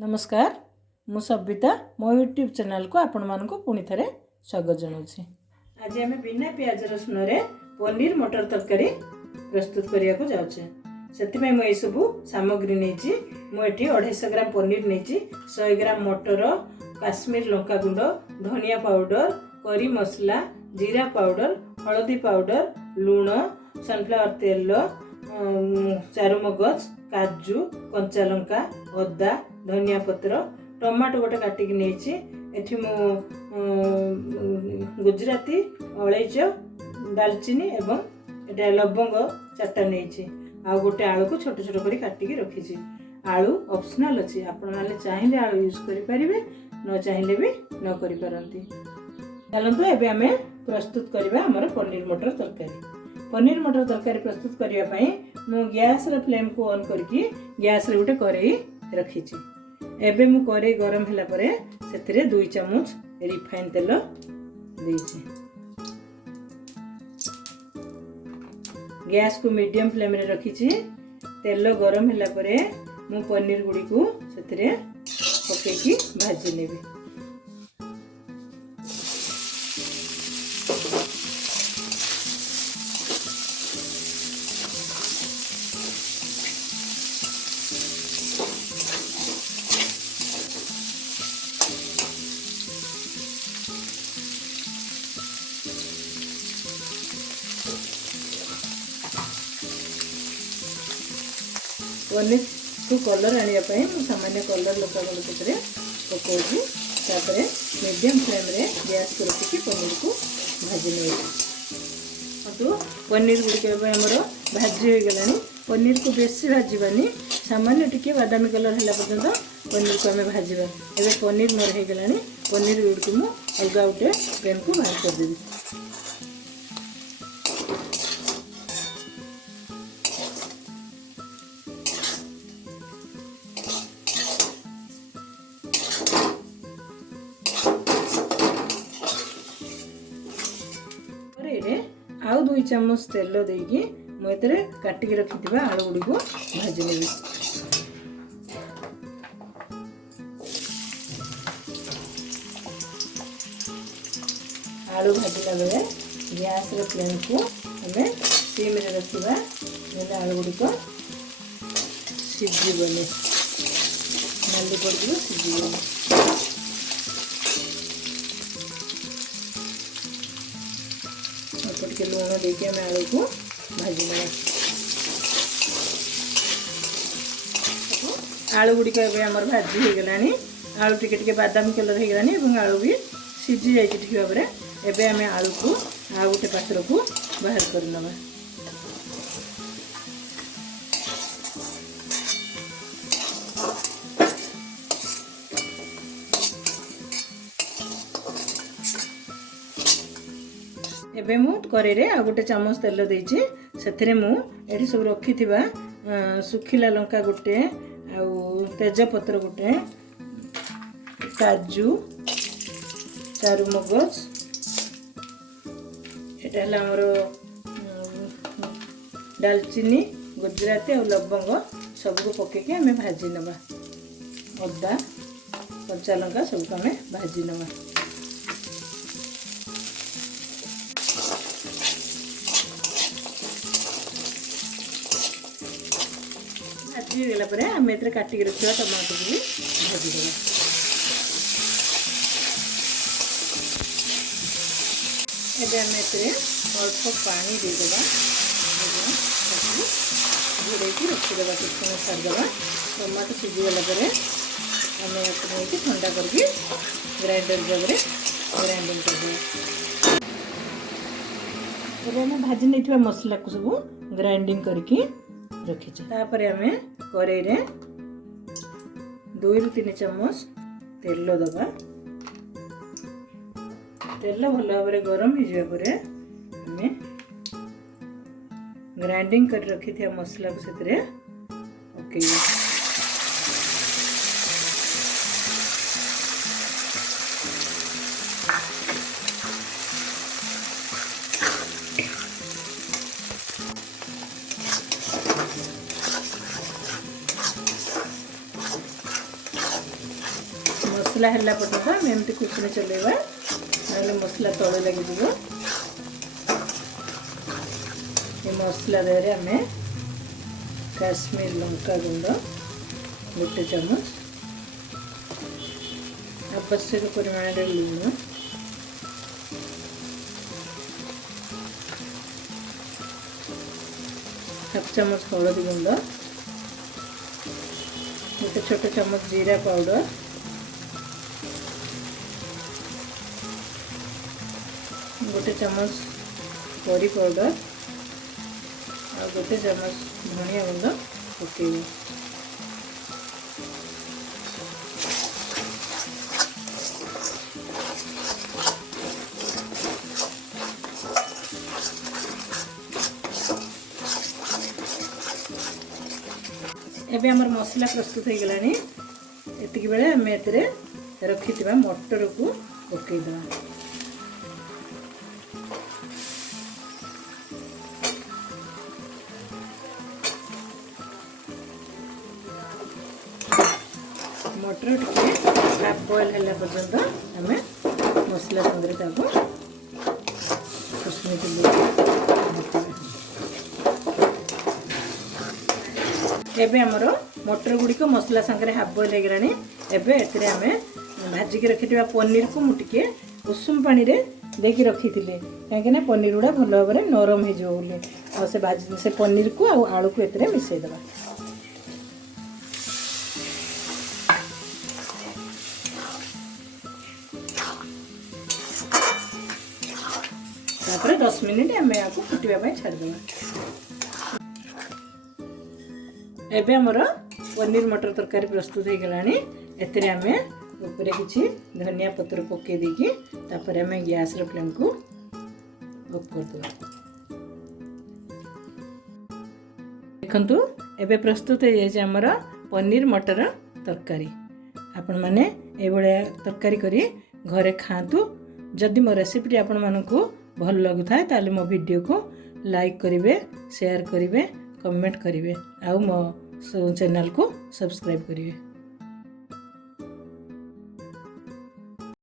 नमस्कार मु सबिता मो यूट्यूब चैनल को आपण मानक पुणी थे स्वागत जनाऊँ। आज आम बिना प्याज रसुण रे पनीर मटर तरकारी प्रस्तुत करने को जाऊे। से मुझे सबू सामग्री नहीं मुझे 250 ग्राम पनीर नहीं 100 ग्राम मटर काश्मीर लंका गुंड धनिया पाउडर करी मसला जीरा पाउडर हलदी पाउडर लुण सनफ्लावर तेल चारुमगज काजू कंचा लंका अदा धनिया पत्र टमाटो गोटे काटिकी नहीं एठी मु गुजराती अलैच दालचीनी एवं एटा लवंग 4टा नहीं आ गोटे आलू को छोट छोट कर काटिकी रखी। आलू ऑप्शनल अच्छी आपण माने चाहिए आलू यूज करि परिबे न चाहिए भी न करि परंती। चलंतु एबे हमें प्रस्तुत करबा हमर पनीर मटर तरकारी। पनीर मटर तरकारी प्रस्तुत करबा पई मु गैस रे फ्लेम को ऑन करके गैस रे गोटे कढ़ाई रखी। एबे मु कढ़ाई गरम होला परे सेतिरे 2 चम्मच रिफाइन तेल देछि। गैस को मीडियम फ्लेम रे रखी। तेल गरम होला परे मु पनीर गुडी को सेतिरे पकेकी भाजी नेबी। पनीर को कलर आने सामान्य कलर लंका गुंड से पकाऊँ। तापर मीडियम फ्लेम रे गैस को रखिकी पनीर को भाजी नहीं। तो पनीर गुड़िक आमर भाजी हो गलानी। पनीर को बेसी भाजबानी सामान्य टिके बादामी कलर है पर्यंत पनीर को आम भाजवा। एवं पनीर मोर हो गलानी। पनीर गुड़ को मुझे अलग गोटे पैन को बाहर करदेवी। आउ 2 चम्मच तेल देकी मुझे काटिकी रखी आलू गुड़ी को भाजी नेबी। आलू भाजला बेले गैस रे फ्लेम को हमें सिम रे रखिबा। आलू गुड़ी को सिझीबनी नाली पड़ सिझीबनी। के लुण देके हमें आलू को भाजी ना। आलू गुड़ी आमर भाजी हो गलानी। आलू टिके टिके बादामी कलर हो गलानी और आलू भी सीझी जाए ठीक भाव में। एबे हमें आलू को आ गोटे पात्र को बाहर कर नवा। एबे मु कढ़ाई रे आ गोटे चम्मच तेल देछि। सेथिरे मु एठी सब रखी थिबा सुखिला लंका गोटे आ तेज पत्र गोटे काजू चारुमगज एटा हला हमर दालचीनी गुजराती और लवंग सब को पकेके हमें भाजी नवा। अदा कंचा लंका सब को हमें भाजी नवा। भाजी गला परे हम एतरे काटिक रखिबा टमाटर भी भाजी देबा। एबे हम एतरे अल्प पानी दे देबा। घोड़े की रखी देबा। कुछ समय छाड़ देबा। टमाटर सिझी गला परे हम एतरे ठंडा करके ग्राइंडर जग रे ग्राइंडिंग कर देबा। एबे हम भाजी नेथिबा मसला को सब ग्राइंडिंग करके रखी। तापर हमें कढ़ाई रे 2 ରୁ 3 चम्मच तेल दबा। तेल भल भाव गरम हो जाए पर हमें ग्राइंडिंग कर रखी थी मसला को से ओके। मसला है पर्यंत आम एमती कुचुरी चलेबा ना मसला तले लगे। ये मसला देहरे आम काश्मीर लंका गुंड गोटे चामच, आवश्यक परिमाण लुण, हाफ चामच हलदी गुंड, गोटे छोट चामच जीरा पाउडर, गोटे चामच करी पाउडर और गोटे चामच धनिया गुंड पकेब। एबे हमर मसला प्रस्तुत हो गलानी। एतिक बेले आम एतरे रखिथिबा मटर को पकेइदबा। मटर टिके हाफ बॉयल है पर्यंत आम मसला संगे एबे हमर मटर गुड़िक मसला संगे हाफ बॉयल हो गलानी। एबे एतरे आम भाजिक रखिथिबा पनीर को मुटिके उषुम पानी रे देकी रखिथिले कहीं पनीर गुड़ा भल भाव में नरम हो बोली से पनीर को आलू को एतरे मिसई देबा। तापर 10 मिनिट आम या फुटवा छाड़देवा। एबे हमर पनीर मटर तरकारी प्रस्तुत हो गलानी। एतरे आम ऊपर किछि धनिया पत्र पके देकी तापर आम गैस रो फ्लेम को ऑफ कर देबा। देखंतु एबे प्रस्तुत हो जाय हमर पनीर मटर तरकारी। आपण माने ए बळे तरकारी करी घरे खातु। जदि मो रेसिपी आपण मानकु भल लगुथाय ताले मो वीडियो को लाइक करिवे, शेयर करिवे, कमेंट करिवे आ मो चैनल को सब्सक्राइब करिवे।